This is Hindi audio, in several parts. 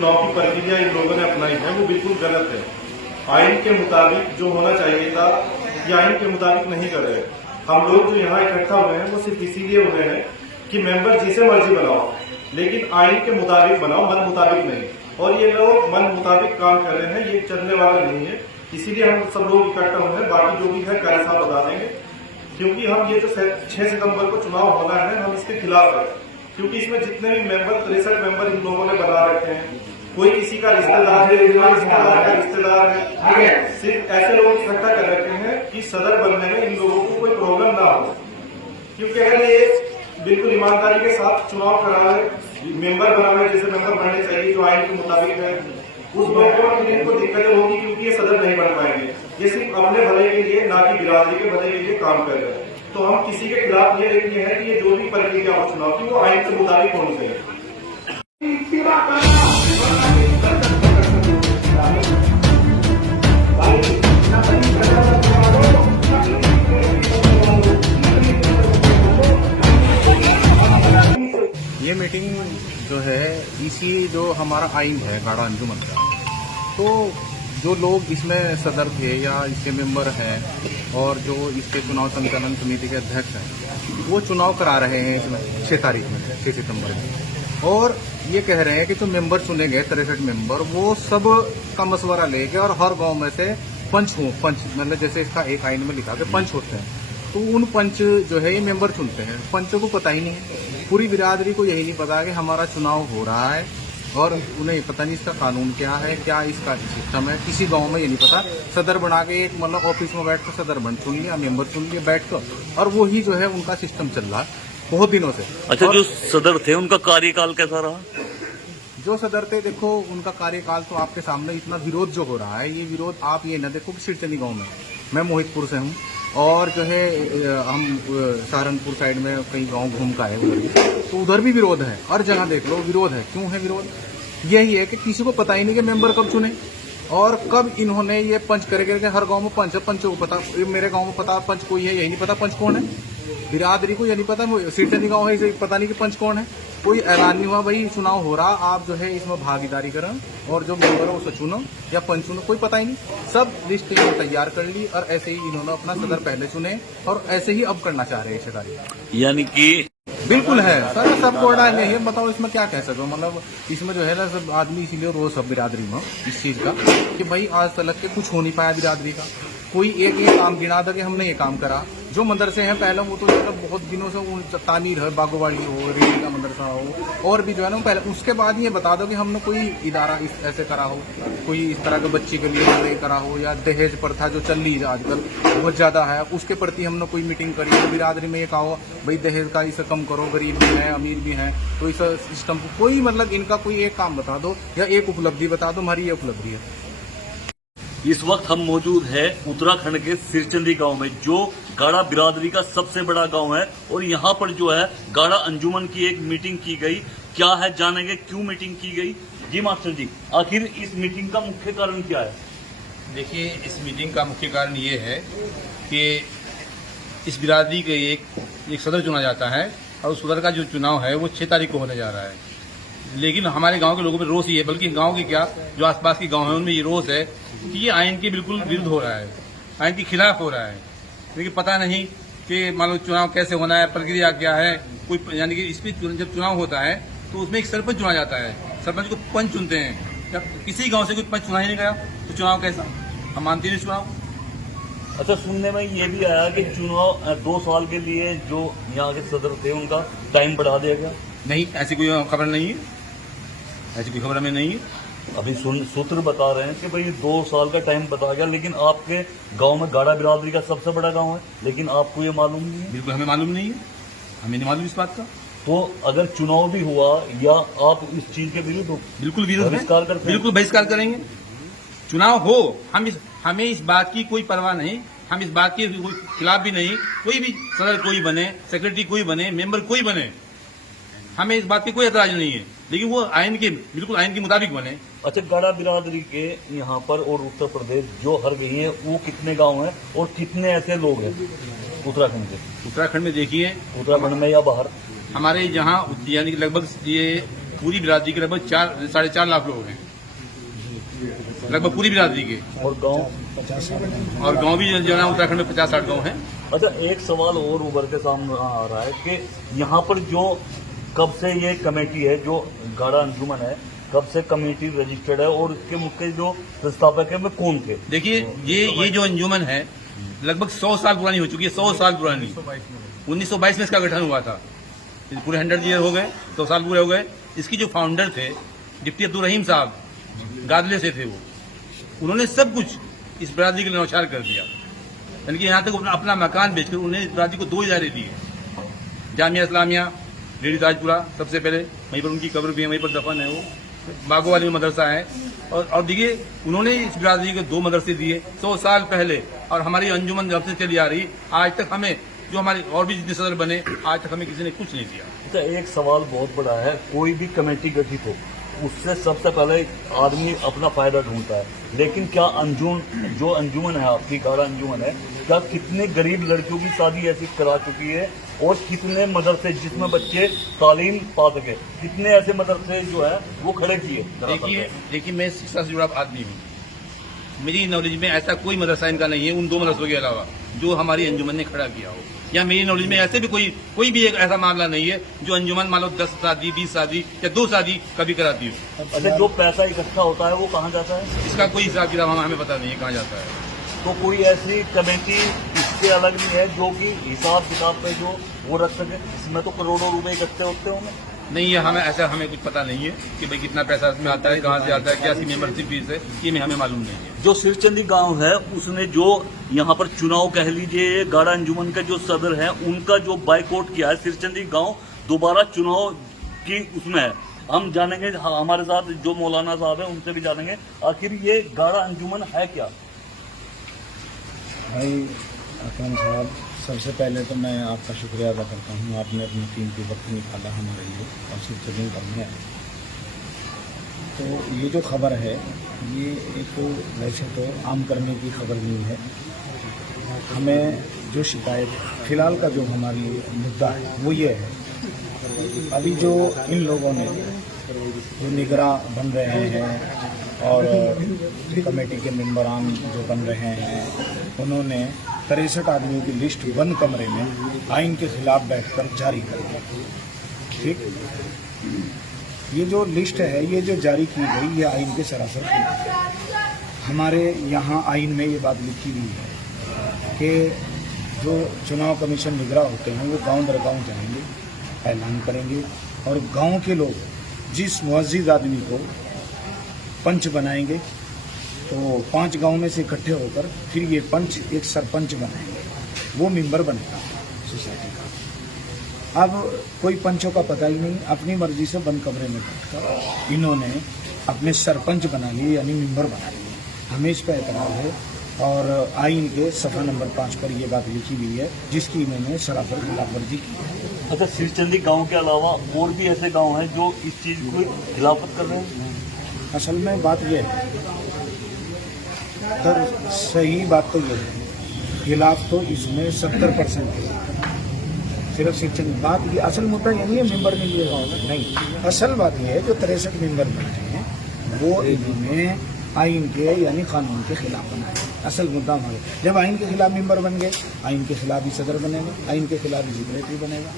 चुनाव की प्रक्रिया इन लोगों ने अपनाई है वो बिल्कुल गलत है। आइन के मुताबिक जो होना चाहिए था ये आइन के मुताबिक नहीं कर रहे। हम लोग जो यहाँ इकट्ठा हुए हैं वो सिर्फ इसीलिए हुए हैं कि मेंबर जिसे मर्जी बनाओ, लेकिन आइन के मुताबिक बनाओ, मन मुताबिक नहीं। और ये लोग मन मुताबिक काम कर रहे हैं, ये चलने वाला नहीं है। इसीलिए हम सब लोग इकट्ठा हुए हैं। बाकी जो भी है कार्य साहब बता देंगे, क्योंकि हम ये जो 6 सितंबर को चुनाव होना है हम इसके खिलाफ हैं। क्योंकि इसमें जितने भी मेंबर 63 मेंबर इन लोगों ने बना रखे हैं, कोई किसी का रिश्तेदार है, रिश्तेदार का रिश्तेदार है, सिर्फ ऐसे लोग इकट्ठा कर रखे हैं कि सदर बनने में इन लोगों को कोई प्रॉब्लम ना हो। क्योंकि अगर ये बिल्कुल ईमानदारी के साथ चुनाव करा है, मेंबर बना हुए जैसे मेंबर बनने चाहिए जो आइन के मुताबिक है, उस मेंबर के लिए इनको दिक्कतें होगी क्योंकि ये सदर नहीं बन पाएंगे। ये सिर्फ अपने भले के लिए, ना कि बिरादरी के भले के लिए काम कर रहे हैं। तो हम किसी के खिलाफ नहीं, लेकिन ये है कि ये जो भी प्रक्रिया हो चुनाव की वो आइन के मुताबिक होनी चाहिए। ये मीटिंग जो है इसी जो हमारा आइन है गाड़ा अंजुमन का, तो जो लोग इसमें सदर थे या इसके मेंबर हैं और जो इसके चुनाव संचालन समिति के अध्यक्ष हैं वो चुनाव करा रहे हैं इसमें 6 तारीख में, 6 सितंबर में। और ये कह रहे हैं कि जो मेंबर चुने गए 63 मेंबर वो सब का मशवरा लेके और हर गांव में से पंच मतलब जैसे इसका एक आइन में लिखा कि पंच होते हैं, तो उन पंच जो है ये मेंबर चुनते हैं। पंचों को पता ही नहीं है, पूरी बिरादरी को यही नहीं पता कि हमारा चुनाव हो रहा है और उन्हें पता नहीं इसका कानून क्या है, क्या इसका सिस्टम है। किसी गांव में ये नहीं पता। सदर बना के एक मतलब ऑफिस में बैठ कर सदर बन चुन लिया, मेंबर चुन लिया बैठ कर, और वही जो है उनका सिस्टम चल रहा है बहुत दिनों से। अच्छा, जो सदर थे उनका कार्यकाल कैसा रहा? जो सदर थे देखो उनका कार्यकाल तो आपके सामने, इतना विरोध जो हो रहा है ये विरोध आप ये न देखो कि सिरचनी गाँव में, मैं मोहितपुर से हूँ और जो है हम सहारनपुर साइड में कई गांव घूम का है उधर भी, तो उधर भी विरोध है। हर जगह देख लो विरोध है। क्यों है विरोध? यही है कि किसी को पता ही नहीं कि मेंबर कब चुने और कब इन्होंने ये पंच करके हर गांव में पंच है, पंचों को पता। मेरे गांव में पता पंच कोई है, यही नहीं पता पंच कौन है। बिरादरी को ये नहीं पता, सिरचनी गाँव है इसे पता नहीं कि पंच कौन है। कोई ऐलान नहीं हुआ भाई चुनाव हो रहा, आप जो है इसमें भागीदारी करें और जो मेंबर है उसे चुनो या पंच चुनो, कोई पता ही नहीं। सब लिस्ट तैयार कर ली और ऐसे ही इन्होंने अपना सदर पहले चुने और ऐसे ही अब करना चाह रहे हैं 6 तारीख। यानी कि बिल्कुल है सर, सब कोड़ा है। बताओ इसमें क्या कह सको, मतलब इसमें जो है ना सब आदमी इसीलिए रोज सब बिरादरी में इस चीज का कि भाई आज तक के कुछ हो नहीं पाया बिरादरी का। कोई एक काम गिना था कि हमने ये काम करा। जो मदरसे हैं पहले वो तो बहुत दिनों से तामीर है, बागोवाड़ी हो, रेडी का मदरसा हो और भी जो है ना पहले, उसके बाद ये बता दो कि हमने कोई इदारा ऐसे करा हो, कोई इस तरह के बच्चे के लिए हमने करा हो, या दहेज प्रथा जो चल रही है आजकल बहुत ज्यादा है उसके प्रति हमने कोई मीटिंग करी हो। बिरादरी में ये कहा हो भाई दहेज का इसे कम करो, गरीब भी हैं अमीर भी हैं, तो इस सिस्टम को कोई मतलब इनका कोई एक काम बता दो या एक उपलब्धि बता दो, हमारी ये उपलब्धि है। इस वक्त हम मौजूद है उत्तराखंड के सिरचंदी गांव में, जो गाड़ा बिरादरी का सबसे बड़ा गांव है और यहाँ पर जो है गाड़ा अंजुमन की एक मीटिंग की गई। क्या है जानेंगे क्यों मीटिंग की गई। जी मास्टर जी, आखिर इस मीटिंग का मुख्य कारण क्या है? देखिए, इस मीटिंग का मुख्य कारण ये है कि इस बिरादरी के एक सदर चुना जाता है और उस सदर का जो चुनाव है वो 6 तारीख को होने जा रहा है। लेकिन हमारे गांव के लोगों में रोष ही है, बल्कि गांव के क्या जो आसपास के गांव है उनमें ये रोष है कि ये आइन के बिल्कुल विरुद्ध हो रहा है, आइन के खिलाफ हो रहा है। लेकिन पता नहीं कि मान लो चुनाव कैसे होना है, प्रक्रिया क्या है। कोई यानी कि इसमें जब चुनाव होता है तो उसमें एक सरपंच चुना जाता है, सरपंच को पंच चुनते हैं। जब किसी गाँव से कोई पंच चुना ही नहीं गया तो चुनाव कैसा? हम मानते नहीं चुनाव। अच्छा, सुनने में ये भी आया कि चुनाव 2 साल के लिए जो यहाँ के सदर थे उनका टाइम बढ़ा दिया गया। नहीं, ऐसी कोई खबर नहीं है, ऐसी कोई खबर हमें नहीं है। अभी सूत्र बता रहे हैं कि भाई 2 साल का टाइम बता गया, लेकिन आपके गांव में गाड़ा बिरादरी का सबसे बड़ा गांव है, लेकिन आपको ये मालूम नहीं है। बिल्कुल हमें मालूम नहीं है, हमें नहीं मालूम इस बात का। तो अगर चुनाव भी हुआ या आप इस चीज के विरुद्ध हो? बिल्कुल विरोध है, बहिष्कार करते हैं। बिल्कुल बहिष्कार करेंगे। चुनाव हो, हमें इस बात की कोई परवाह नहीं, हम इस बात के खिलाफ भी नहीं। कोई भी सदर कोई बने, सेक्रेटरी कोई बने, मेंबर कोई बने, हमें इस बात की कोई एतराज नहीं है, लेकिन वो आइन के बिल्कुल आइन के मुताबिक बने। अच्छा, गाड़ा बिरादरी के यहाँ पर और उत्तर प्रदेश जो हर गई है वो कितने गांव हैं और कितने ऐसे लोग हैं उत्तराखंड के? उत्तराखंड में देखिए, उत्तराखंड में या बाहर? हमारे जहाँ यानी कि लगभग ये पूरी बिरादरी के लगभग 4.5 लाख लोग हैं, लगभग पूरी बिरादरी के। और गांव और गांव भी जो है उत्तराखंड में 50-60 गांव हैं। अच्छा, एक सवाल और उभर के सामने आ रहा है कि यहाँ पर जो कब से ये कमेटी है जो गाड़ा अंजुमन है, कब से कमेटी रजिस्टर्ड है और इसके मुख्य जो संस्थापक है वे कौन थे? देखिए ये जो अंजुमन है लगभग 100 साल पुरानी हो चुकी है, 100 साल पुरानी। 1922 में इसका गठन हुआ था, पूरे 100 ईयर हो गए, 100 साल पूरे हो गए। इसकी जो फाउंडर थे डिप्टी अब्दुल रहीम साहब, गादले से थे वो, उन्होंने सब कुछ इस बिरादरी के लिए नौछार कर दिया। यानी कि यहाँ तक अपना मकान बेचकर उन्होंने इस बिरादरी को 2 इदारे दिए, जामिया इस्लामिया, डेरी ताजपुरा सबसे पहले, वहीं पर उनकी कब्र भी है, वहीं पर दफन है वो, बागो वाली में मदरसा है। और देखिए उन्होंने इस बिरादरी को 2 मदरसे दिए 100 साल पहले। और हमारी अंजुमन जब से चली आ रही, आज तक हमें जो हमारे और भी जितने सदर बने, आज तक हमें किसी ने कुछ नहीं दिया। अच्छा, एक सवाल बहुत बड़ा है, कोई भी कमेटी गठित हो उससे सबसे पहले आदमी अपना फायदा ढूंढता है, लेकिन क्या जो अंजुमन है आपकी गाड़ा अंजुमन है, क्या कितने गरीब लड़कियों की शादी ऐसी करा चुकी है और कितने मदरसे जिसमें बच्चे तालीम पा सके, कितने ऐसे मदरसे जो है वो खड़े किए? देखिए मैं शिक्षा से जुड़ा आदमी हूँ, मेरी नॉलेज में ऐसा कोई मदरसा इनका नहीं है उन 2 मदरसों के अलावा जो हमारी अंजुमन ने खड़ा किया हो। या मेरी नॉलेज में ऐसे भी कोई भी एक ऐसा मामला नहीं है जो अंजुमन मान लो 10 शादी 20 शादी या 2 शादी कभी कराती हो। अच्छा, जो पैसा इकट्ठा होता है वो कहाँ जाता है? इसका कोई हिसाब किताब हमें पता नहीं है कहाँ जाता है। तो कोई ऐसी कमेटी इससे अलग नहीं है जो कि हिसाब किताब पे जो वो रख सके? इसमें तो करोड़ों रुपए इकट्ठे होते होंगे। नहीं है, हमें कुछ पता नहीं है कि भाई कितना पैसा इसमें आता है, कहाँ से आता है, क्या सी मेंबरशिप फीस है, ये हमें मालूम नहीं है। जो सिरचंदी गांव है उसने जो यहाँ पर चुनाव कह लीजिए गाड़ा अंजुमन का जो सदर है उनका जो बाइकआउट किया है, सिरचंदी गांव दोबारा चुनाव की उसमें है। हम जानेंगे, हमारे साथ जो मौलाना साहब है उनसे भी जानेंगे आखिर ये गाड़ा अंजुमन है क्या। भाई अकरम साहब, सबसे पहले तो मैं आपका शुक्रिया अदा करता हूँ, आपने अपनी कीमती वक्त निकाला हमारे लिए और सिरचंदी करने आए। तो ये जो खबर है ये एक वैसे तो आम करने की खबर नहीं है। हमें जो शिकायत फिलहाल का जो हमारी मुद्दा है वो ये है, अभी जो इन लोगों ने जो निगरां बन रहे हैं और कमेटी के मेंबरान जो बन रहे हैं, उन्होंने 63 आदमियों की लिस्ट बंद कमरे में आइन के खिलाफ बैठकर जारी कर दी। ठीक, ये जो लिस्ट है ये जो जारी की गई ये आइन के सरासर खिलाफ। हमारे यहाँ आइन में ये बात लिखी हुई है कि जो चुनाव कमीशन निगरां होते हैं वो गांव दर गांव जाएंगे, ऐलान करेंगे और गांव के लोग जिस मुअज्जिज़ आदमी को पंच बनाएंगे तो 5 गांव में से इकट्ठे होकर फिर ये पंच एक सरपंच बनाएंगे, वो मेंबर बनेगा सोसाइटी का। अब कोई पंचों का पता ही नहीं, अपनी मर्जी से बंद कमरे में बैठकर इन्होंने अपने सरपंच बना लिए यानी मेंबर बना लिए। हमें इस पर एतराज़ है और आइन के सफ़ा नंबर 5 पर यह बात लिखी हुई है जिसकी इन्होंने सरासर खिलाफवर्जी की है। अच्छा, सिरचंदी गांव के अलावा और भी ऐसे गांव हैं जो इस चीज को खिलाफत कर रहे हैं? असल में बात यह है, तो सही बात तो ये है, खिलाफ तो इसमें 70% है। सिर्फ शिक्षण बात ये असल मुद्दा ये नहीं है मेंबर के लिए गाँव में नहीं, असल बात ये है जो 63 मेंबर बने हैं वो इन्होंने आइन के यानी कानून के खिलाफ बनाए। असल मुद्दा हमारे जब आइन के खिलाफ मेंबर बन गए, आइन के खिलाफ ही सदर बनेगा, आइन के खिलाफ ही सेक्रेटरी बनेगा।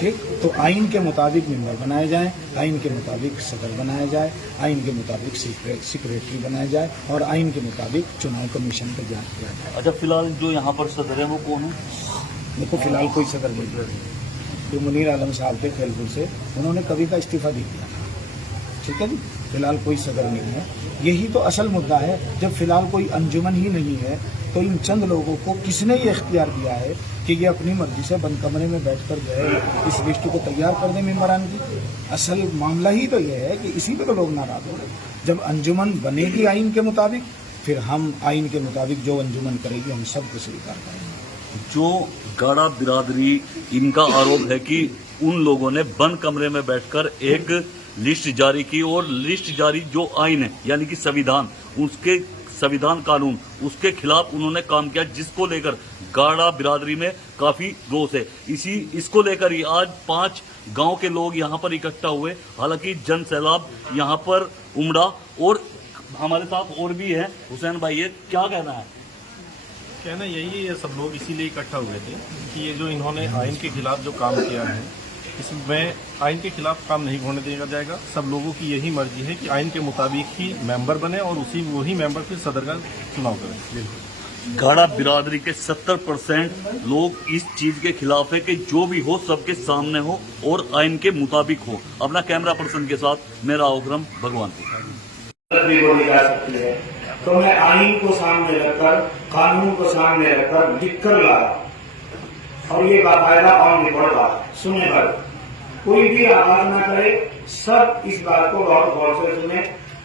ठीक, तो आइन के मुताबिक मेंबर बनाए जाए, आइन के मुताबिक सदर बनाया जाए, आइन के मुताबिक सेक्रेटरी बनाया जाए और आइन के मुताबिक चुनाव कमीशन पर जांच किया जाए। अच्छा, फिलहाल जो यहाँ पर सदर है वो कौन है? देखो फिलहाल कोई सदर नहीं है, जो मुनीर आलम साहब थे खेलपुर से, उन्होंने कभी का इस्तीफा दे दिया था। ठीक है जी, फिलहाल कोई सदर नहीं है। यही तो असल मुद्दा है, जब फिलहाल कोई अंजुमन ही नहीं है तो इन चंद लोगों को किसने ये इख्तियार दिया है कि ये अपनी मर्जी से बंद कमरे में बैठकर जो है इस लिस्ट को तैयार कर दें मेंबरान की। असल मामला ही तो ये है कि इसी पे तो लोग नाराज हो रहे हैं। जब अंजुमन बनेगी आइन के मुताबिक, फिर हम आइन के मुताबिक जो अंजुमन करेगी हम सबको स्वीकार करेंगे। जो गाड़ा बिरादरी, इनका आरोप है कि उन लोगों ने बंद कमरे में बैठकर एक लिस्ट जारी की और लिस्ट जारी जो आइन है यानी कि संविधान उसके संविधान कानून, उसके खिलाफ उन्होंने काम किया, जिसको लेकर गाड़ा बिरादरी में काफी रोष है। इसको लेकर ही आज 5 गांव के लोग यहां पर इकट्ठा हुए। हालांकि जन सैलाब यहां पर उमड़ा और हमारे साथ और भी है हुसैन भाई, ये क्या कहना है? कहना यही है, ये सब लोग इसीलिए इकट्ठा हुए थे कि ये जो इन्होंने आइन के खिलाफ जो काम किया है, इसमें आइन के खिलाफ काम नहीं होने दिया जाएगा। सब लोगों की यही मर्जी है कि आइन के मुताबिक ही मेंबर बने और वही मेंबर फिर सदर का चुनाव करें। गाड़ा बिरादरी के 70% लोग इस चीज के खिलाफ है कि जो भी हो सबके सामने हो और आइन के मुताबिक हो। अपना कैमरा पर्सन के साथ मेरा अकरम भगवानपुर। भी बोली जा सकती है, तो मैं आइन को सामने रखकर, कानून को सामने रखकर लिखकर ला, और ये बाकायदा ऑन रिकॉर्ड बात सुने पर कोई भी आवाज न करे। सब इस बात को बहुत गौर से सुने,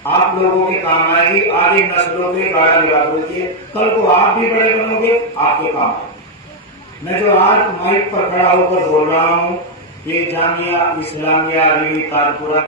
आप लोगों के काम आएगी। आगे नस्लों के गाड़ा विवाद होती है, कल को आप भी बड़े बनोगे, आपके काम आएगी। मैं जो आज माइक पर खड़ा होकर बोल रहा हूँ, ये जामिया इस्लामिया अली तारपुरा